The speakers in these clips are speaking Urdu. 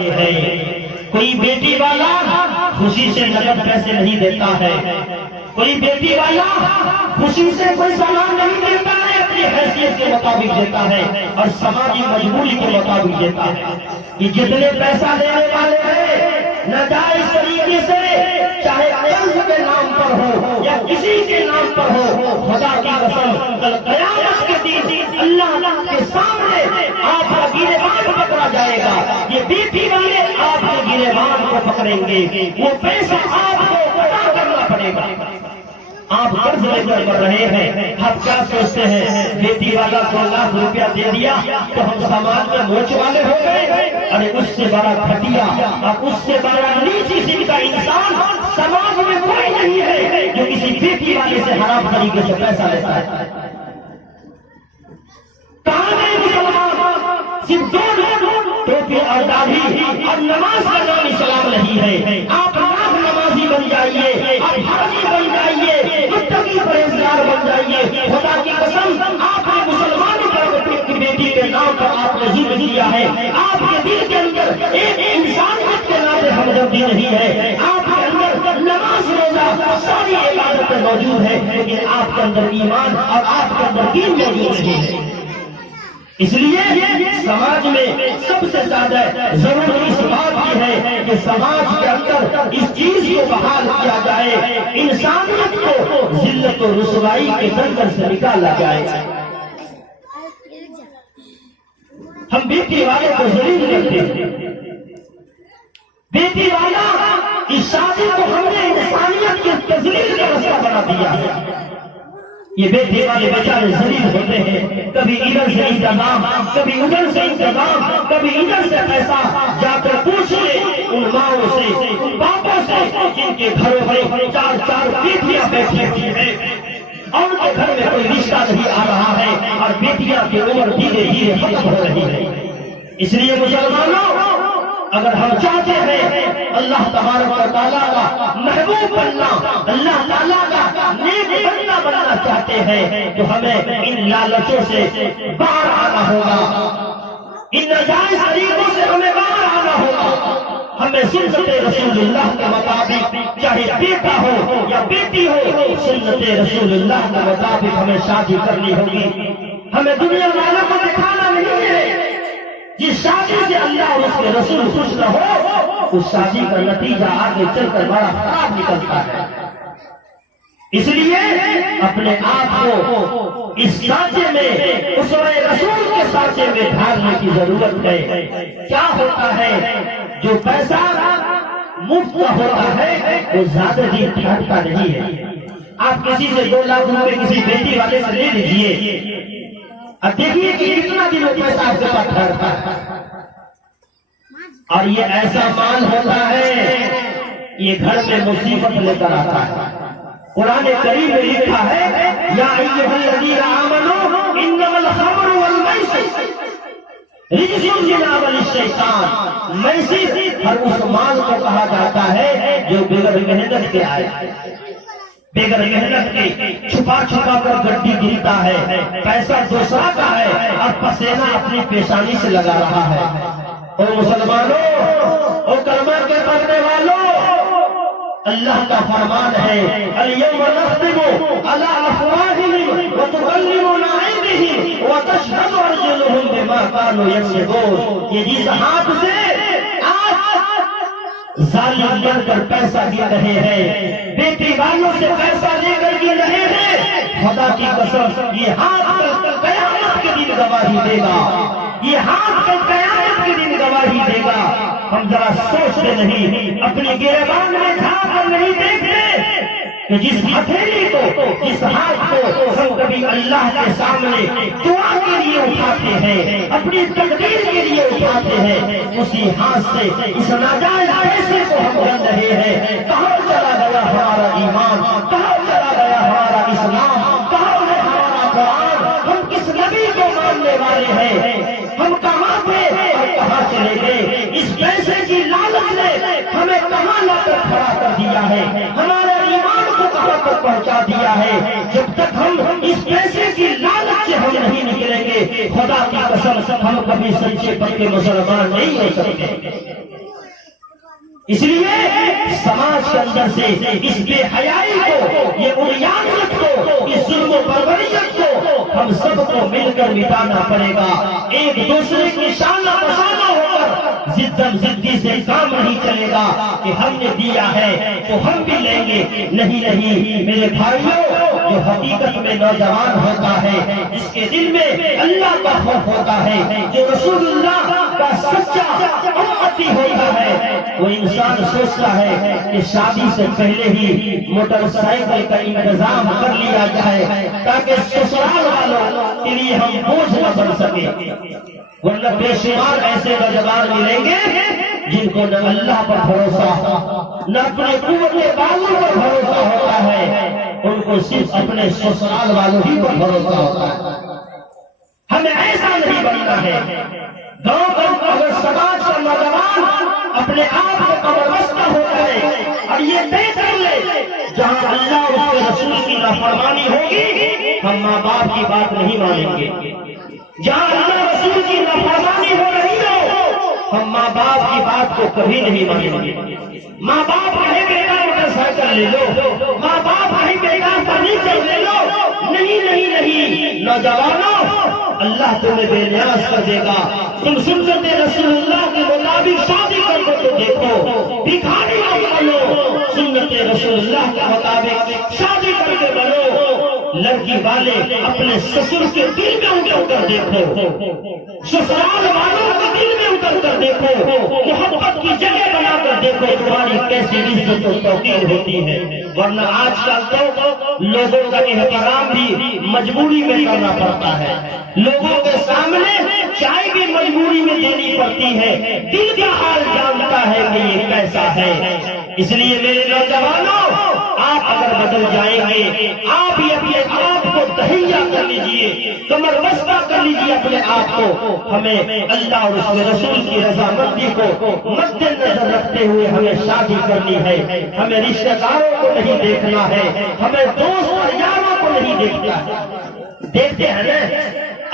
ہے۔ کوئی بیٹی والا خوشی سے نقد پیسے نہیں دیتا ہے، کوئی بیٹی والا خوشی سے کوئی سامان نہیں دیتا ہے، اپنی حیثیت کے مطابق دیتا ہے اور سماجی مجبوری کے مطابق دیتا ہے۔ یہ جتنے پیسہ دینے والے ہیں ناجائز طریقے سے، چاہے قرض کے نام پر ہو یا کسی کے نام پر ہو، خدا کی قسم کل قیامت کے دن اللہ کے سامنے آپ کا گریبان پکڑا جائے گا۔ یہ بیٹی والے آپ کے گریبان کو پکڑیں گے، وہ پیسہ آپ کو ادا کرنا پڑے گا۔ آپ قرض لے کر کر رہے ہیں، آپ کیا سوچتے ہیں بیٹی والا کو لاکھ روپیہ دے دیا تو ہم سماج میں موچ والے ہو گئے؟ ارے اس سے بڑا گھٹیا اور اس سے بڑا نیچی سی کا انسان سماج میں کوئی نہیں ہے جو کسی بیٹی والے سے حرام طریقے سے پیسہ لیتا ہے۔ کہاں گئے مسلمان؟ صرف دو ٹوپی اور داڑھی اور نماز کا نام اسلام نہیں ہے۔ آپ لاکھ نمازی بن جائیے، آپ حاجی بن جائیے، متقی پرہیزگار بن جائیے، خدا کی قسم آپ نے مسلمانوں کی بیٹی کے نام پر آپ نے ظلم کیا ہے۔ آپ کے دل کے اندر ایک انسانیت کے ناطے ہمدردی نہیں ہے، آپ کے اندر نماز روزہ ساری عبادتیں موجود ہے، لیکن آپ کے اندر ایمان اور آپ کے اندر دین موجود نہیں ہے۔ اس لیے سماج میں سب سے زیادہ ضرورت اس بات کی ہے کہ سماج کے اندر اس چیز کو بحال کیا جائے، انسانیت کو ذلت و رسوائی کے دلدل سے نکالا جائے۔ ہم بیٹی والے کو ذلیل کرتے ہیں، بیٹی والا اس شادی کو ہم نے انسانیت کی تذلیل کا رستہ بنا دیا ہے۔ یہ بیٹے والے بیچارے ذلیل ہوتے ہیں، کبھی ادھر سے انتظام، کبھی ادھر سے انتظام، کبھی ادھر سے پیسہ، جا کر پوچھے ان ماؤں سے، ان باپوں سے جن کے گھروں میں چار چار بیٹیاں بیٹھی ہوئی ہیں اور ان کے گھر میں کوئی رشتہ نہیں آ رہا ہے اور بیٹیاں کی عمر دھیرے دھیرے ختم ہو رہی ہے۔ اس لیے مسلمانوں، اگر ہم چاہتے ہیں اللہ تبارک و تعالیٰ کا محبوب بننا، اللہ تعالیٰ کا نیک بندہ بننا چاہتے ہیں تو ہمیں ان لالچوں سے باہر آنا ہوگا، ان ناجائز طریقوں سے ہمیں باہر آنا ہوگا۔ ہمیں سنت رسول اللہ کے مطابق، چاہے بیٹا ہو یا بیٹی ہو، سنت رسول اللہ کے مطابق ہمیں شادی کرنی ہوگی۔ ہمیں دنیا والوں کو دکھانا نہیں ہے۔ جس شادی سے اللہ اور اس کے رسول خوش نہ ہو، اس شادی کا نتیجہ آگے چل کر بڑا خراب نکلتا ہے۔ اس لیے اپنے آپ کو اس سانچے میں، اسوہ رسول کے سانچے میں ڈھالنے کی ضرورت ہے۔ کیا ہوتا ہے جو پیسہ مفت کا ہوتا ہے وہ زیادہ دن ٹھہرتا نہیں ہے۔ آپ کسی سے 2 لاکھ روپے کسی بیٹی والے سے لے لیجئے اور دیکھیے کہ کتنا دن وہ پیسہ آپ کے پاس ٹھہرتا ہے۔ اور یہ ایسا مال ہوتا ہے، یہ گھر میں مصیبت لے کر آتا ہے۔ قرآن کریم میں لکھا ہے یا ایھا الذین آمنوا انما الخمر والمیسر رجس من عمل الشیطان۔ میسر ہر اس مال کو کہا جاتا ہے جو بغیر محنت کے آئے، بغیر محنت کے چھپا چھپا کر گڈی گرتا ہے، پیسہ دوسرا کا ہے اور پسینہ اپنی پیشانی سے لگا رہا ہے۔ او مسلمانوں، او کلمہ کے پڑھنے والوں، اللہ کا فرمان ہے الیوم نختم علی افواہہم وتکلمنا ایدیہم وتشہد ارجلہم بما کانوا یکسبون۔ یہ جس ہاتھ سے ظالم بن کر پیسہ گر رہے ہیں، بیٹی والوں سے پیسہ لے کر گر رہے ہیں، خدا کی قسم یہ ہاتھ قیامت کے دن گواہی دے گا، یہ ہاتھ قیامت کے دن گواہی دے گا۔ ہم ذرا سوچتے نہیں، اپنے گریبان میں جھانک کر نہیں دیکھتے کہ جس ہتھیلی کو، جس ہاتھ کو ہم کبھی اللہ کے سامنے دعا کے لیے اٹھاتے ہیں، اپنی تقدیر کے لیے اٹھاتے ہیں، اسی ہاتھ سے اس ناجائز پیسے کو ہم بن رہے ہیں۔ کہاں چلا گیا ہمارا ایمان؟ کہاں چلا گیا ہمارا اسلام؟ کہاں ہے ہمارا قرآن؟ ہم کس نبی کو ماننے والے ہیں؟ ہم کہاں تھے اور کہاں چلے گئے؟ اس پیسے کی لالچ نے ہمیں کہاں لا کر کھڑا کر دیا ہے، ہمارے ایمان کو کہاں تک پہنچا دیا ہے۔ جب تک ہم اس پیسے کی لالچ سے ہم نہیں نکلیں گے، خدا کی قسم ہم کبھی سچے پکے مسلمان نہیں ہو سکتے۔ اس لیے سماج کے اندر سے اس بے حیائی کو، یہ عریانیت کو، اس ظلم و بربریت کو ہم سب کو مل کر مٹانا پڑے گا۔ ایک دوسرے کی شانہ بشانہ ہو کر ضدم ضدی سے کام نہیں چلے گا کہ ہم نے دیا ہے تو ہم بھی لیں گے۔ نہیں نہیں میرے بھائیوں، جو حقیقت میں نوجوان ہوتا ہے، جس کے دل میں اللہ کا خوف ہوتا ہے، جو رسول اللہ کا سچا امتی ہوتا ہے، وہ انسان سوچتا ہے کہ شادی سے پہلے ہی موٹر سائیکل کا انتظام کر لیا جائے تاکہ سسرال والوں کے لیے ہم بوجھ نہ بن سکے، ورنہ بے شمار ایسے نوجوان ملیں گے جن کو نہ اللہ پر بھروسہ نہ اپنے قوت بالوں پر بھروسہ ہوتا ہے، ان کو صرف اپنے سسرال والوں ہی پر بھروسہ ہوتا ہے۔ ہمیں ایسا نہیں بننا ہے۔ گاؤں گاؤں اگر سماج کا نوجوان اپنے آپ کو کمربستہ ہو جائے اور یہ طے کر لے جہاں اللہ اور اس کے رسول کی نافرمانی ہوگی ہم ماں باپ کی بات نہیں مانیں گے، جہاں اللہ رسول کی نافرمانی ہو رہی ہو ہم ماں باپ کی بات کو کبھی نہیں مانیں گے۔ ماں باپ کہیں بیٹا موٹر سائیکل لے لو، ماں باپ کہیں بیٹا فرنیچر لے لو، نہیں نہیں نہیں، نوجوانوں اللہ تمہیں بے نیاز کر دے گا۔ تم سنت رسول اللہ کے مطابق شادی کر کے تو دیکھو، بھکاری مت بنو، سنت رسول اللہ کے مطابق شادی کر کے بنو۔ لڑکی والے اپنے سسر کے دل میں اتر کر دیکھو، سسرال والوں کے دل میں اتر کر دیکھو، محبت کی جگہ بنا کر دیکھو تمہاری کیسی عزت و توقیر ہوتی ہے۔ ورنہ آج کل تو لوگوں کا احترام بھی مجبوری میں کرنا پڑتا ہے، لوگوں کے سامنے چائے بھی مجبوری میں دینی پڑتی ہے، دل کا حال جانتا ہے کہ یہ کیسا ہے۔ اس لیے میرے نوجوانوں، آپ اگر بدل جائیں گے، آپ ہی اپنے آپ کو تہیا کر لیجئے، کمر بستہ کر لیجئے اپنے آپ کو۔ ہمیں اللہ اور اس کے رسول کی رضامندی کو مد نظر رکھتے ہوئے ہمیں شادی کرنی ہے، ہمیں رشتہ داروں کو نہیں دیکھنا ہے، ہمیں دوست اور یاروں کو نہیں دیکھنا ہے۔ دیکھتے ہیں نا،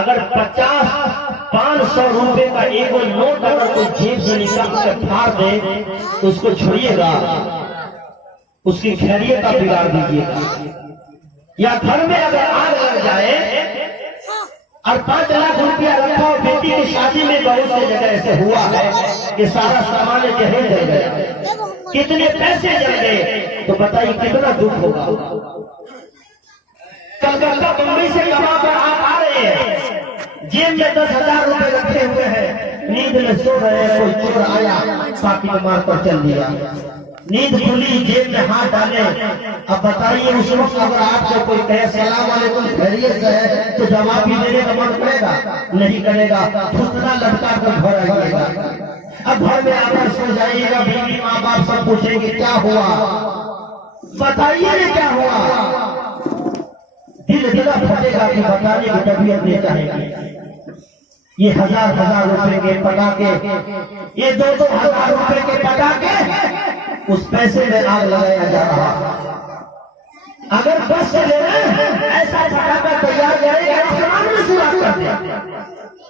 اگر 50-500 روپے کا ایک نوٹ اگر کوئی جیب سے نکال کر پھاڑ دے تو اس کو چھوڑیے گا، اس کی خیریت کا بگاڑ دیجیے گا۔ یا گھر میں اگر آگ لگ جائے اور 5 لاکھ روپیہ رکھا ہو، بیٹی کی شادی میں بہت سی جگہ ایسے ہوا ہے کہ سارا سامان جہاں جل گیا، کتنے پیسے جل گئے، تو بتائیے کتنا دکھ ہوگا۔ کلکتہ بمبئی سے کما کر آپ آ رہے ہیں، جیب میں 10,000 روپے رکھے ہوئے ہیں، نیند میں سو رہے ہیں، کوئی چور آیا پاکٹ مار کر چل دیا، نیند کھلی جیب میں ہاتھ ڈالے۔ اب بتائیے اس وقت اگر آپ کو کوئی کہے السلام علیکم خیریت سے ہے تو جواب بھی دینے کا من کرے گا؟ نہیں کرے گا، ٹھکنا لٹکا کر گھر آئیے گا۔ اب گھر میں آ کر سو جائیے گا، بیوی ماں باپ سب پوچھیں گے کیا ہوا، بتائیے یہ کیا ہوا، دل دلا پھٹے گا کہ بتانے کی طبیعت نہیں چاہے گی۔ یہ 1000 روپے کے پٹاخے، یہ 2,000 روپے کے پٹاخے اس پیسے میں آگ لگایا جا رہا۔ اگر بس سے لے رہے ہیں ایسا پٹاخہ تیار کرے گا، آسمان میں سوراخ کر دیں۔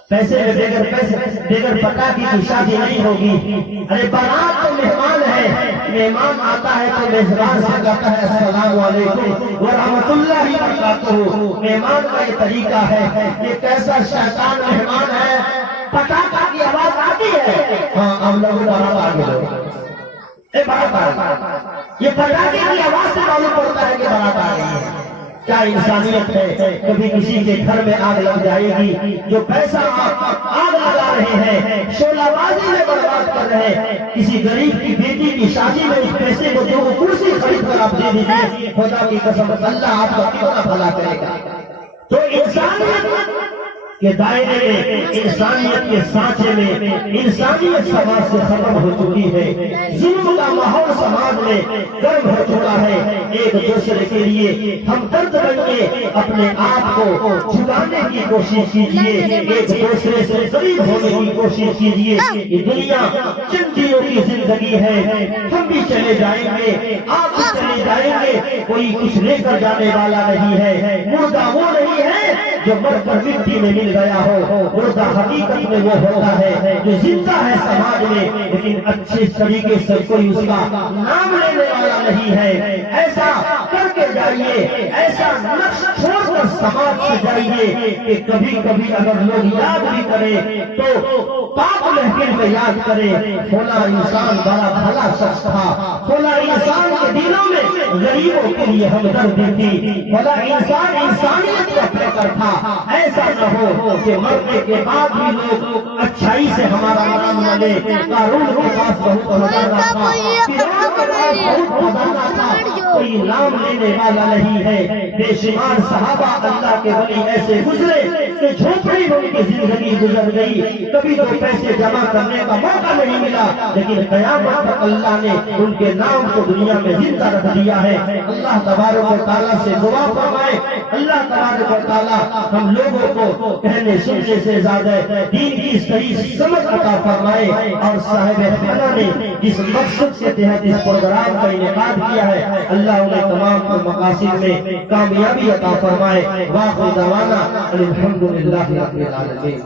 پیسے میں بغیر پٹاخے کی شادی نہیں ہوگی۔ ارے بارات تو مہمان ہے، مہمان آتا ہے تو میزبان سے کہتا ہے السلام علیکم ورحمۃ اللہ وبرکاتہ۔ مہمان کا یہ طریقہ ہے، یہ کیسا شیطان مہمان ہے۔ پٹاخہ کی آواز آتی ہے، ہاں ہم لوگ بارات آ گئے، یہ پٹاخے کی آواز سے معلوم پڑتا ہے کہ بارات آ رہی ہے۔ کیا انسانیت ہے؟ کبھی کسی کے گھر میں آگ لگ جائے گی، جو پیسہ آگ لگا رہے ہیں، شعلہ بازی میں برباد کر رہے ہیں، کسی غریب کی بیٹی کی شادی میں اس پیسے کو جو کرسی خرید کر آپ دے دیجیے، خدا کی قسم اللہ آپ کا کتنا بھلا کرے گا۔ تو انسانیت کے دائرے میں، انسانیت کے سانچے میں انسانیت سماج سے ختم ہو چکی ہے، ظلم کا ماحول سماج میں گرم ہو چکا ہے۔ ایک دوسرے کے لیے ہم درد بن کے اپنے آپ کو جھکانے کی کوشش کیجیے، ایک دوسرے سے قریب ہونے کی کوشش کیجیے۔ یہ دنیا چند دنوں کی زندگی ہے، ہم بھی چلے جائیں گے، آپ بھی چلے جائیں گے، کوئی کچھ لے کر جانے والا نہیں ہے۔ مردہ وہ نہیں ہے جو مر کر مٹی میں مل گیا ہو، مردہ حقیقت میں وہ ہوتا ہے جو زندہ ہے سماج میں لیکن اچھے طریقے سے کوئی اس کا نام لینے والا نہیں ہے۔ ایسا کر کے جائیے، ایسا نقش چھوڑ کر سماج سے جائیے کہ کبھی کبھی اگر لوگ یاد بھی کرے تو پاک محفل میں یاد کرے فلاں انسان بڑا بھلا شخص تھا، فلاں انسان کے دلوں میں غریبوں کے لیے ہمدردی تھی، فلاں انسان انسانیت کا فکر تھا۔ ایسا نہ ہو کہ مرنے کے بعد بھی لوگ اچھائی سے ہمارا نام نہ لے۔ قارون کے پاس بہت خزانہ تھا، فرعون کے پاس بہت خزانہ تھا، کوئی نام لینے والا نہیں ہے۔ بے شمار صحابہ اللہ کے ولی ایسے گزرے کہ جھوپڑی میں ان کی زندگی گزر گئی، کبھی تو پیسے جمع کرنے کا موقع نہیں ملا، لیکن قیامت تک اللہ نے ان کے نام کو دنیا میں زندہ رکھ دیا ہے۔ اللہ تبارک و تعالیٰ سے دعا فرمائے، اللہ تبارک و تعالیٰ ہم لوگوں کو کہنے سننے سے زیادہ دین کی صحیح سمجھ عطا فرمائے، اور صاحب خانہ نے جس مقصد کے تحت اس پروگرام کا انعقاد کیا ہے اللہ انہیں تمام مقاصد میں کامیابی عطا فرمائے۔ واخر دعوانا الحمدللہ رب العالمین۔